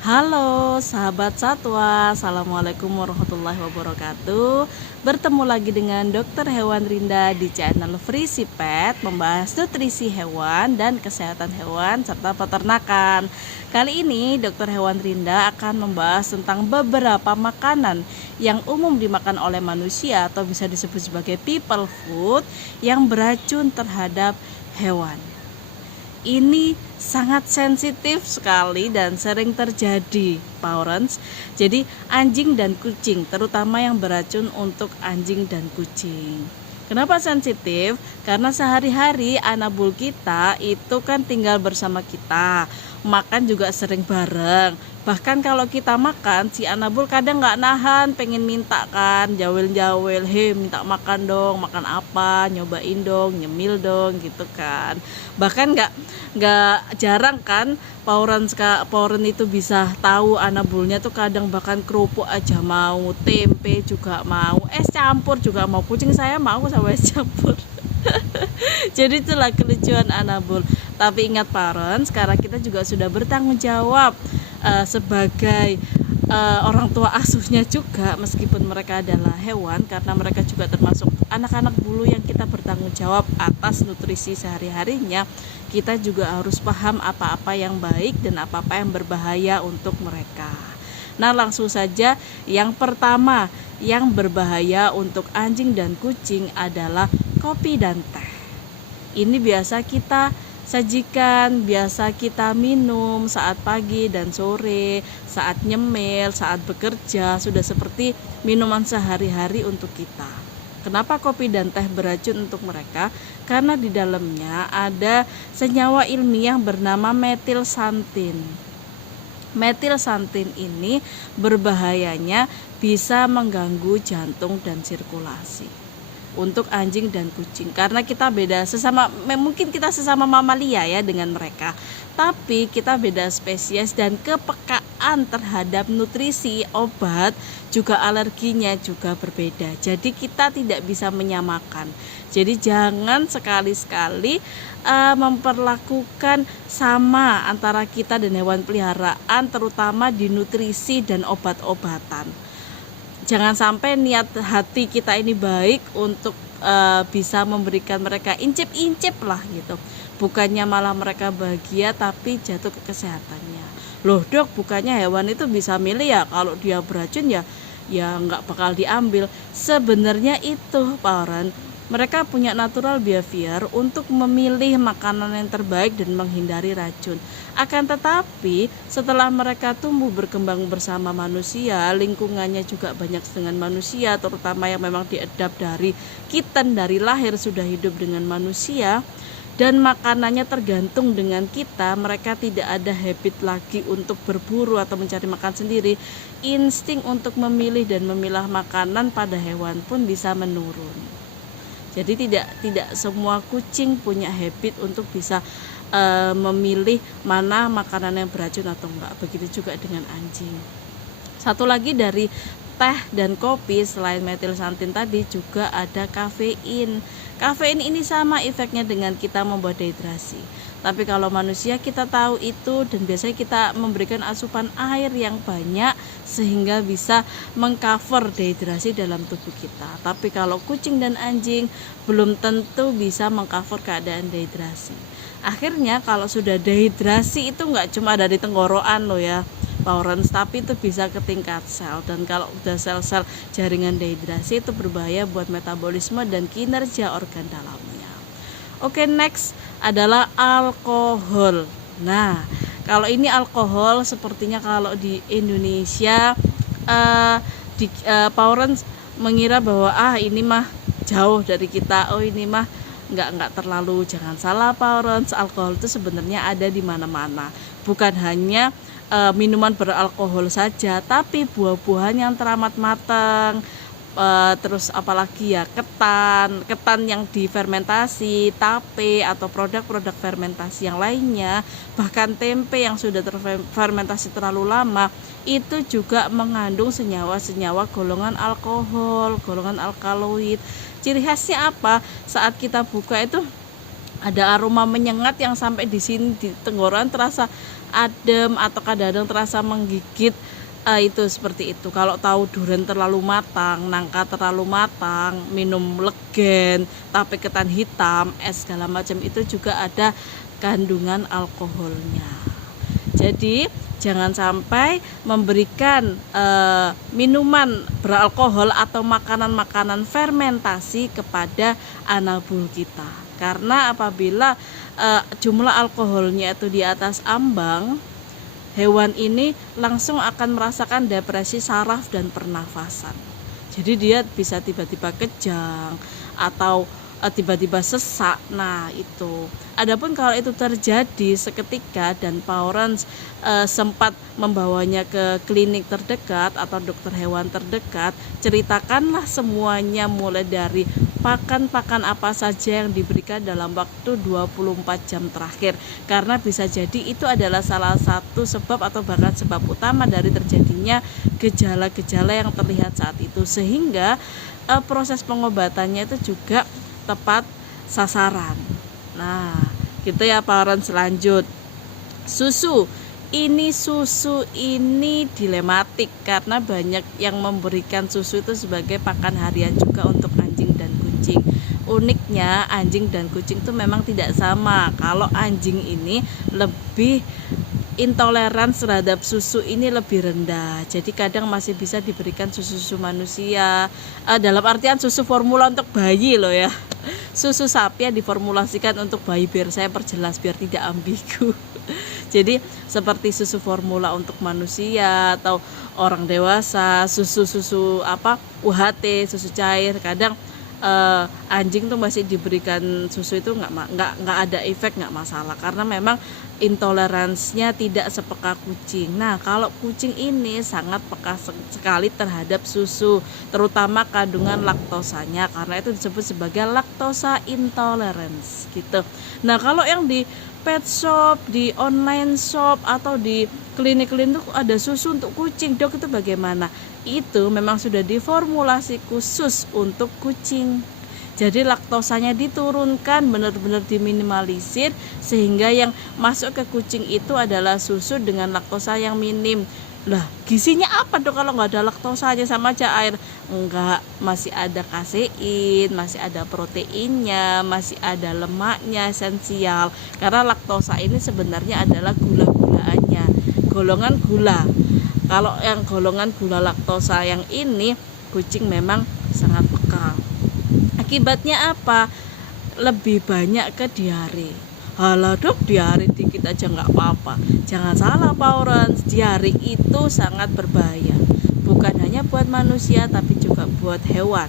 Halo sahabat satwa, Assalamualaikum warahmatullahi wabarakatuh. Bertemu lagi dengan Dokter Hewan Rinda di channel Frisi Pet, membahas nutrisi hewan dan kesehatan hewan serta peternakan. Kali ini Dokter Hewan Rinda akan membahas tentang beberapa makanan yang umum dimakan oleh manusia atau bisa disebut sebagai people food yang beracun terhadap hewan. Ini sangat sensitif sekali dan sering terjadi, parents. Jadi anjing dan kucing, terutama yang beracun untuk anjing dan kucing. Kenapa sensitif? Karena sehari-hari anabul kita itu kan tinggal bersama kita, makan juga sering bareng. Bahkan kalau kita makan, si anabul kadang nggak nahan, pengen minta kan, jawel-jawel, hei minta makan dong, makan apa, nyobain dong, nyemil dong, gitu kan. Bahkan nggak jarang kan Pauren itu bisa tahu anabulnya tuh kadang bahkan kerupuk aja mau, tempe juga mau, es campur juga mau. Kucing saya mau sama es campur. Jadi itulah kelucuan anabul. Tapi ingat parents, sekarang kita juga sudah bertanggung jawab sebagai orang tua asuhnya juga, meskipun mereka adalah hewan, karena mereka juga termasuk anak-anak bulu yang kita bertanggung jawab atas nutrisi sehari-harinya. Kita juga harus paham apa-apa yang baik dan apa-apa yang berbahaya untuk mereka. Nah, langsung saja, yang pertama yang berbahaya untuk anjing dan kucing adalah kopi dan teh. Ini biasa kita sajikan, biasa kita minum saat pagi dan sore, saat nyemil, saat bekerja, sudah seperti minuman sehari-hari untuk kita. Kenapa kopi dan teh beracun untuk mereka? Karena di dalamnya ada senyawa ilmiah bernama metilsantin. Metilsantin ini berbahayanya bisa mengganggu jantung dan sirkulasi untuk anjing dan kucing, karena kita beda sesama, mungkin kita sesama mamalia ya dengan mereka, tapi kita beda spesies dan kepekaan terhadap nutrisi, obat, juga alerginya juga berbeda. Jadi kita tidak bisa menyamakan. Jadi jangan sekali-sekali memperlakukan sama antara kita dan hewan peliharaan, terutama di nutrisi dan obat-obatan. Jangan sampai niat hati kita ini baik untuk bisa memberikan mereka incip-incip lah gitu. Bukannya malah mereka bahagia tapi jatuh ke kesehatannya. Loh dok, bukannya hewan itu bisa milih ya, kalau dia beracun ya nggak bakal diambil. Sebenarnya itu Pauren, mereka punya natural behavior untuk memilih makanan yang terbaik dan menghindari racun. Akan tetapi setelah mereka tumbuh berkembang bersama manusia, lingkungannya juga banyak dengan manusia, terutama yang memang diadap dari kitten, dari lahir sudah hidup dengan manusia, dan makanannya tergantung dengan kita, mereka tidak ada habit lagi untuk berburu atau mencari makan sendiri. Insting untuk memilih dan memilah makanan pada hewan pun bisa menurun. Jadi tidak semua kucing punya habit untuk bisa memilih mana makanan yang beracun atau enggak. Begitu juga dengan anjing. Satu lagi dari teh dan kopi, selain metilsantin tadi juga ada kafein. Kafein ini sama efeknya dengan kita membuat dehidrasi. Tapi kalau manusia kita tahu itu, dan biasanya kita memberikan asupan air yang banyak sehingga bisa mengcover dehidrasi dalam tubuh kita. Tapi kalau kucing dan anjing belum tentu bisa mengcover keadaan dehidrasi. Akhirnya kalau sudah dehidrasi itu nggak cuma dari tenggorokan loh ya Paurens, tapi itu bisa ke tingkat sel, dan kalau udah sel-sel jaringan dehidrasi itu berbahaya buat metabolisme dan kinerja organ dalamnya. Oke, next adalah alkohol. Nah, kalau ini alkohol sepertinya kalau di Indonesia Paurens mengira bahwa ini mah jauh dari kita, ini mah nggak terlalu. Jangan salah Paurens, alkohol itu sebenarnya ada di mana-mana, bukan hanya minuman beralkohol saja, tapi buah-buahan yang teramat matang, terus apalagi ya ketan yang difermentasi, tape atau produk-produk fermentasi yang lainnya, bahkan tempe yang sudah terfermentasi terlalu lama, itu juga mengandung senyawa-senyawa golongan alkohol, golongan alkaloid. Ciri khasnya apa? Saat kita buka itu ada aroma menyengat yang sampai di sini di tenggorokan terasa adem atau kadang-kadang terasa menggigit. Itu seperti itu. Kalau tahu durian terlalu matang, nangka terlalu matang, minum legen, tape ketan hitam, es segala macam itu juga ada kandungan alkoholnya. Jadi jangan sampai memberikan minuman beralkohol atau makanan-makanan fermentasi kepada anabul kita. Karena apabila jumlah alkoholnya itu di atas ambang, hewan ini langsung akan merasakan depresi saraf dan pernafasan. Jadi dia bisa tiba-tiba kejang atau tiba-tiba sesak. Nah itu. Adapun kalau itu terjadi seketika dan Pak Orange sempat membawanya ke klinik terdekat atau dokter hewan terdekat, ceritakanlah semuanya mulai dari pakan-pakan apa saja yang diberikan dalam waktu 24 jam terakhir, karena bisa jadi itu adalah salah satu sebab atau bahkan sebab utama dari terjadinya gejala-gejala yang terlihat saat itu, sehingga proses pengobatannya itu juga tepat sasaran. Nah gitu ya Pak Orange. Selanjut, susu ini dilematik karena banyak yang memberikan susu itu sebagai pakan harian juga untuk anjing dan kucing. Uniknya anjing dan kucing itu memang tidak sama. Kalau anjing ini lebih intoleransi terhadap susu ini lebih rendah, jadi kadang masih bisa diberikan susu manusia, dalam artian susu formula untuk bayi loh ya. Susu sapi yang diformulasikan untuk bayi, biar saya perjelas biar tidak ambigu. Jadi seperti susu formula untuk manusia atau orang dewasa, susu UHT, susu cair. Kadang anjing tuh masih diberikan susu itu nggak ada efek, nggak masalah, karena memang intoleransinya tidak sepeka kucing. Nah kalau kucing ini sangat peka sekali terhadap susu, terutama kandungan laktosanya, karena itu disebut sebagai laktosa intolerance gitu. Nah kalau yang di pet shop, di online shop atau di klinik-klinik ada susu untuk kucing, dok, itu bagaimana? Itu memang sudah diformulasi khusus untuk kucing. Jadi laktosanya diturunkan, benar-benar diminimalisir, sehingga yang masuk ke kucing itu adalah susu dengan laktosa yang minim. Lah gizinya apa dok kalau nggak ada laktosanya? Sama aja air. Enggak, masih ada kasein, masih ada proteinnya, masih ada lemaknya esensial. Karena laktosa ini sebenarnya adalah gula-gulaannya, golongan gula. Kalau yang golongan gula laktosa yang ini, kucing memang sangat peka. Akibatnya apa? Lebih banyak ke diare. Halah dok, diare dikit aja nggak apa-apa. Jangan salah Pak Orange, diare itu sangat berbahaya. Bukan hanya buat manusia tapi juga buat hewan.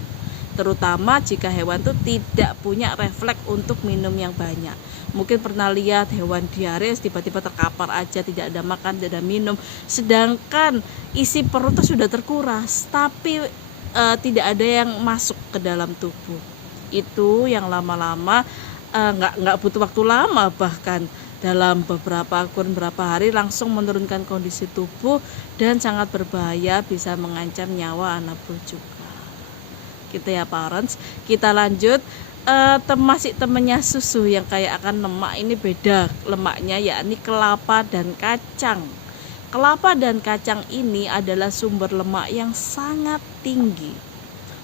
Terutama jika hewan itu tidak punya refleks untuk minum yang banyak. Mungkin pernah lihat hewan diare tiba-tiba terkapar aja, tidak ada makan, tidak ada minum, sedangkan isi perut itu sudah terkuras, tapi tidak ada yang masuk ke dalam tubuh. Itu yang lama-lama nggak butuh waktu lama, bahkan dalam beberapa hari langsung menurunkan kondisi tubuh dan sangat berbahaya, bisa mengancam nyawa anabul juga. Gitu ya Pak Orange. Kita lanjut. Masih temennya susu yang kayak akan lemak, ini beda lemaknya, yakni kelapa dan kacang. Kelapa dan kacang ini adalah sumber lemak yang sangat tinggi.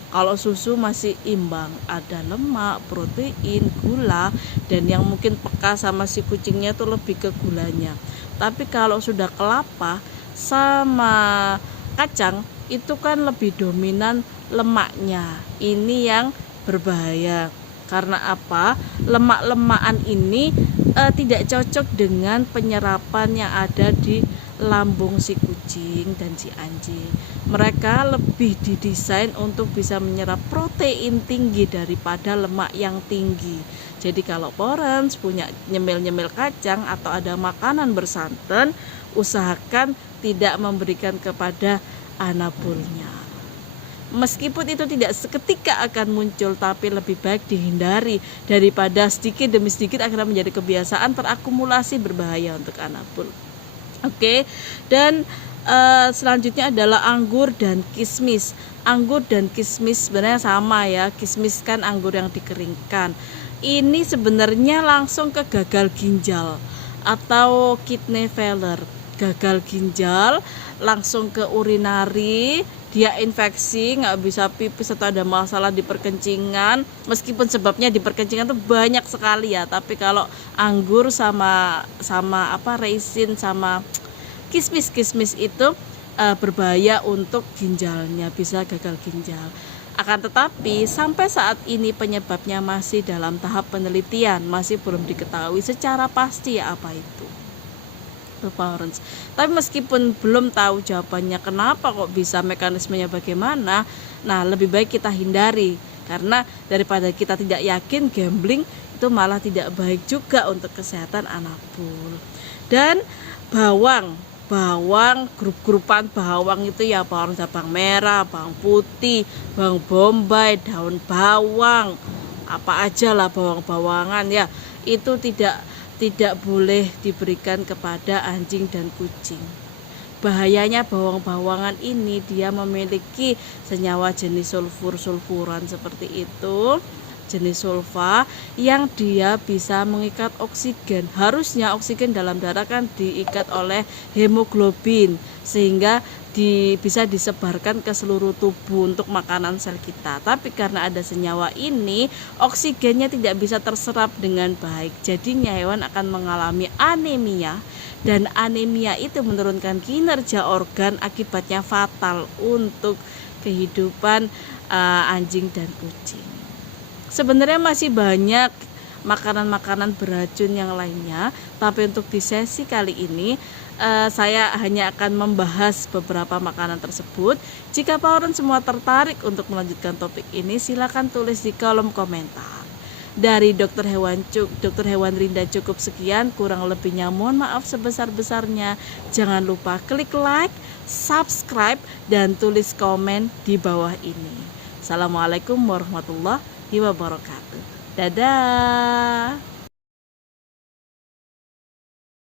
Kalau susu masih imbang, ada lemak, protein, gula, dan yang mungkin peka sama si kucingnya itu lebih ke gulanya. Tapi kalau sudah kelapa sama kacang itu kan lebih dominan lemaknya. Ini yang berbahaya. Karena apa? Lemak-lemakan ini tidak cocok dengan penyerapan yang ada di lambung si kucing dan si anjing. Mereka lebih didesain untuk bisa menyerap protein tinggi daripada lemak yang tinggi. Jadi kalau Orange punya nyemil-nyemil kacang atau ada makanan bersantan, usahakan tidak memberikan kepada anabulnya. Meskipun itu tidak seketika akan muncul, tapi lebih baik dihindari daripada sedikit demi sedikit akhirnya menjadi kebiasaan, terakumulasi, berbahaya untuk anabul. Oke. Dan selanjutnya adalah anggur dan kismis. Anggur dan kismis sebenarnya sama ya. Kismis kan anggur yang dikeringkan. ini sebenarnya langsung ke gagal ginjal atau kidney failure. Gagal ginjal langsung ke urinari, dia infeksi, nggak bisa pipis atau ada masalah di perkencingan. Meskipun sebabnya di perkencingan tuh banyak sekali ya, tapi kalau anggur sama raisin sama kismis itu berbahaya untuk ginjalnya, bisa gagal ginjal. Akan tetapi sampai saat ini penyebabnya masih dalam tahap penelitian, masih belum diketahui secara pasti apa itu Parents. Tapi meskipun belum tahu jawabannya kenapa kok bisa, mekanismenya bagaimana, nah lebih baik kita hindari, karena daripada kita tidak yakin, gambling itu malah tidak baik juga untuk kesehatan anak pun. Dan bawang, grup-grupan bawang itu ya, bawang merah, bawang putih, bawang bombay, daun bawang, apa aja lah bawang-bawangan ya, itu tidak boleh diberikan kepada anjing dan kucing. Bahayanya bawang-bawangan ini, dia memiliki senyawa jenis sulfuran seperti itu, jenis sulfa, yang dia bisa mengikat oksigen. Harusnya oksigen dalam darah kan diikat oleh hemoglobin, sehingga bisa disebarkan ke seluruh tubuh untuk makanan sel kita. Tapi karena ada senyawa ini, oksigennya tidak bisa terserap dengan baik. Jadinya hewan akan mengalami anemia, dan anemia itu menurunkan kinerja organ, akibatnya fatal untuk kehidupan anjing dan kucing. Sebenarnya masih banyak makanan-makanan beracun yang lainnya, tapi untuk di sesi kali ini saya hanya akan membahas beberapa makanan tersebut. Jika Parents semua tertarik untuk melanjutkan topik ini, silakan tulis di kolom komentar. Dari Dokter Hewan Rinda cukup sekian, kurang lebihnya mohon maaf sebesar-besarnya. Jangan lupa klik like, subscribe, dan tulis komen di bawah ini. Assalamualaikum warahmatullahi wabarakatuh. Dadah.